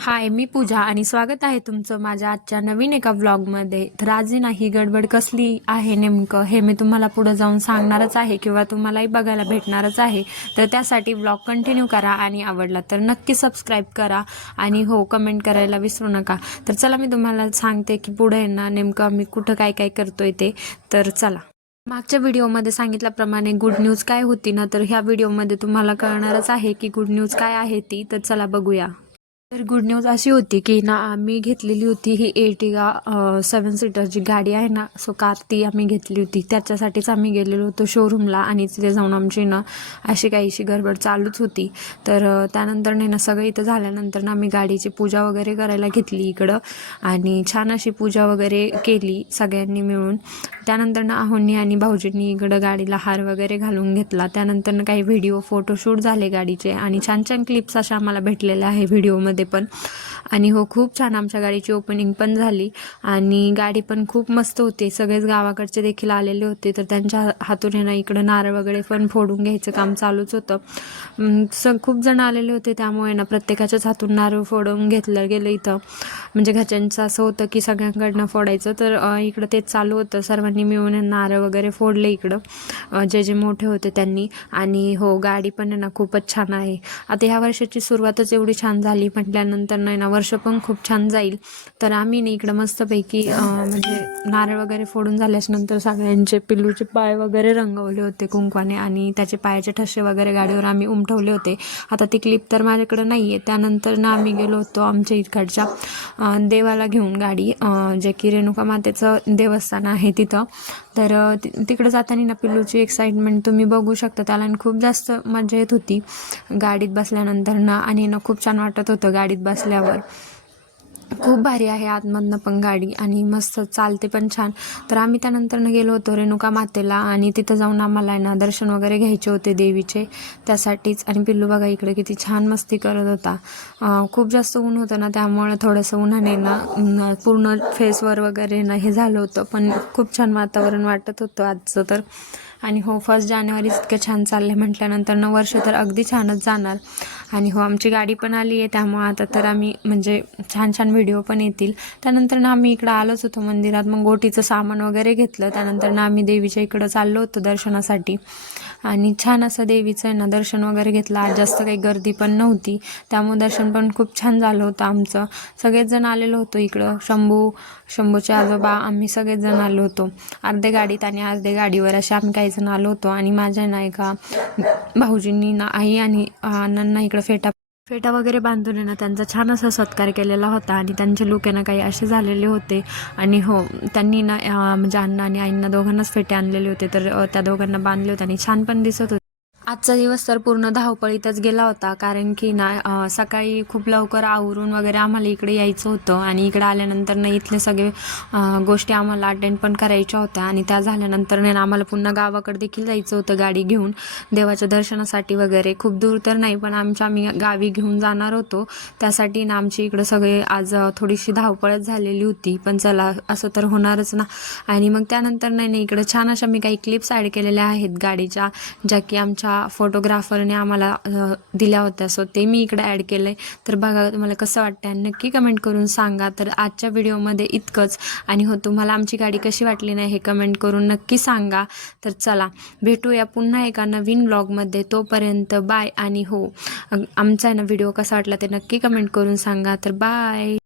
हाय, मी पूजा आणि स्वागत आहे तुमचं माझ्या आजच्या नवीन एका व्लॉगमध्ये. तर आज ना ही गडबड कसली आहे नेमकं हे मी तुम्हाला पुढे जाऊन सांगणारच आहे किंवा तुम्हालाही बघायला भेटणारच आहे. तर त्यासाठी व्लॉग कंटिन्यू करा आणि आवडला तर नक्की सबस्क्राईब करा आणि हो कमेंट करायला विसरू नका. तर चला मी तुम्हाला सांगते की पुढे ना नेमकं आम्ही कुठं काय काय करतोय ते. तर चला. मागच्या व्हिडिओमध्ये सांगितल्याप्रमाणे गुड न्यूज काय होती ना, तर ह्या व्हिडिओमध्ये तुम्हाला कळणारच आहे की गुड न्यूज काय आहे ती. तर चला बघूया. तर गुड न्यूज अशी होती की ना आम्ही घेतलेली होती ही एर्टिगा 7 सीटरची गाडी आहे ना, सो कार ती आम्ही घेतली होती. त्याच्यासाठीच आम्ही गेलेलो होतो शोरूमला आणि तिथे जाऊन आमची ना अशी काहीशी गडबड चालूच होती. तर त्यानंतर नाही ना सगळं इथं झाल्यानंतर ना आम्ही गाडीची पूजा वगैरे करायला घेतली इकडं आणि छान अशी पूजा वगैरे केली सगळ्यांनी मिळून. त्यानंतर ना आहोंनी आणि भाऊजींनी इकडं गाडीला हार वगैरे घालून घेतला. त्यानंतर ना काही व्हिडिओ फोटोशूट झाले गाडीचे आणि छान छान क्लिप्स अशा आम्हाला भेटलेल्या आहे व्हिडिओमध्ये पण. आणि हो खूप छान आमच्या गाडीची ओपनिंग पण झाली आणि गाडी पण खूप मस्त होती. सगळेच गावाकडचे देखील आलेले होते तर त्यांच्या हातून ना इकडं नारळ वगैरे पण फोडून घ्यायचं काम चालूच होतं. खूप जण आलेले होते त्यामुळे ना प्रत्येकाच्याच हातून नारळ फोडून घेतलं गेलं इथं. म्हणजे घरच्यांचं असं होतं की सगळ्यांकडनं फोडायचं, तर इकडं तेच चालू होतं. सर्वांनी मिळून नारळ वगैरे फोडले इकडं जे जे मोठे होते त्यांनी. आणि हो गाडी पण आहे ना खूपच छान आहे. आता ह्या वर्षाची सुरुवातच एवढी छान झाली म्हटल्यानंतर नाही ना वर्ष पण खूप छान जाईल. तर आम्ही ना इकडं मस्तपैकी म्हणजे नारळ वगैरे फोडून झाल्याच्यानंतर सगळ्यांचे पिल्लूचे पाय वगैरे रंगवले होते कुंकवाने आणि त्याचे पायाचे ठसे वगैरे गाडीवर आम्ही उमटवले होते. आता ती क्लिप तर माझ्याकडं नाही आहे. त्यानंतर ना आम्ही गेलो होतो आमच्या इकडच्या देवाला घेऊन गाडी, जे की रेणुका मातेचं देवस्थान आहे तिथं. तर तिकडं जाताना ना पिल्लूची एक्साइटमेंट तुम्ही बघू शकता. त्याला खूप जास्त मजा येत होती गाडीत बसल्यानंतर ना आणि ना खूप छान वाटत होतं गाडीत बसल्यावर. खूप भारी आहे आतमधनं पण गाडी आणि मस्त चालते पण छान. तर आम्ही त्यानंतरनं गेलो होतो रेणुका मातेला आणि तिथं जाऊन आम्हाला ना दर्शन वगैरे घ्यायचे होते देवीचे त्यासाठीच. आणि पिल्लू बघा इकडे किती छान मस्ती करत होता. खूप जास्त ऊन होतं ना त्यामुळे थोडंसं उन्हाने ना पूर्ण फेसवर वगैरे ना हे झालं होतं, पण खूप छान वातावरण वाटत होतं आजचं तर. आणि हो 1 जानेवारी इतकं छान चाललं आहे म्हटल्यानंतर न वर्ष तर अगदी छानच जाणार. आणि हो आमची गाडी पण आली आहे त्यामुळे आता तर आम्ही म्हणजे छान छान व्हिडिओ पण येतील. त्यानंतर ना आम्ही इकडं आलोच होतो मंदिरात, मग गोटीचं सामान वगैरे घेतलं. त्यानंतर ना आम्ही देवीच्या इकडं चाललो होतो दर्शनासाठी आणि छान असं देवीचं आहे ना दर्शन वगैरे घेतलं. आज जास्त काही गर्दी पण नव्हती त्यामुळे दर्शन पण खूप छान झालं होतं आमचं. सगळेच जण आलेलो होतो इकडं. शंभूचे आजोबा आम्ही सगळेच जण आलो होतो. अर्धे गाडीत आणि अर्धे गाडीवर असे आम्ही काही जण आलो होतो. आणि माझ्या ना एका भाऊजींनी ना आई आणि अण्णांना इकडं फेटा वगैरे बांधून आहे ना त्यांचा छान असा सत्कार केलेला होता आणि त्यांचे लुक आहे ना काही असे झालेले होते. आणि हो त्यांनी ना म्हणजे अण्णा आणि आईंना दोघांनाच फेटे आणलेले होते, तर त्या दोघांना बांधले होते आणि छान पण दिसत होते. आजचा दिवस तर पूर्ण धावपळीतच गेला होता कारण की ना सकाळी खूप लवकर आवरून वगैरे आम्हाला इकडे यायचं होतं आणि इकडे आल्यानंतर ना इथले सगळे गोष्टी आम्हाला अटेंड पण करायच्या होत्या. आणि त्या झाल्यानंतर ना आम्हाला पुन्हा गावाकडे देखील जायचं होतं गाडी घेऊन देवाच्या दर्शनासाठी वगैरे. खूप दूर तर नाही पण आम्ही गावी घेऊन जाणार होतो. त्यासाठी ना आमची इकडं सगळे आज थोडीशी धावपळच झालेली होती, पण चला असं तर होणारच ना. आणि मग त्यानंतर नाही इकडं छान अशा मी काही क्लिप्स ॲड केलेल्या आहेत गाडीच्या, ज्या की आमच्या फोटोग्राफरने आम्हाला दिल्या होत्या. सो ते मी इकडे ॲड केलं आहे. तर बघा तुम्हाला कसं वाटतं आणि नक्की कमेंट करून सांगा. तर आजच्या व्हिडिओमध्ये इतकंच. आणि हो तुम्हाला आमची गाडी कशी वाटली नाही हे कमेंट करून नक्की सांगा. तर चला भेटूया पुन्हा एका नवीन व्लॉगमध्ये. तोपर्यंत बाय. आणि हो आमचा ना व्हिडिओ कसा वाटला ते नक्की कमेंट करून सांगा. तर बाय.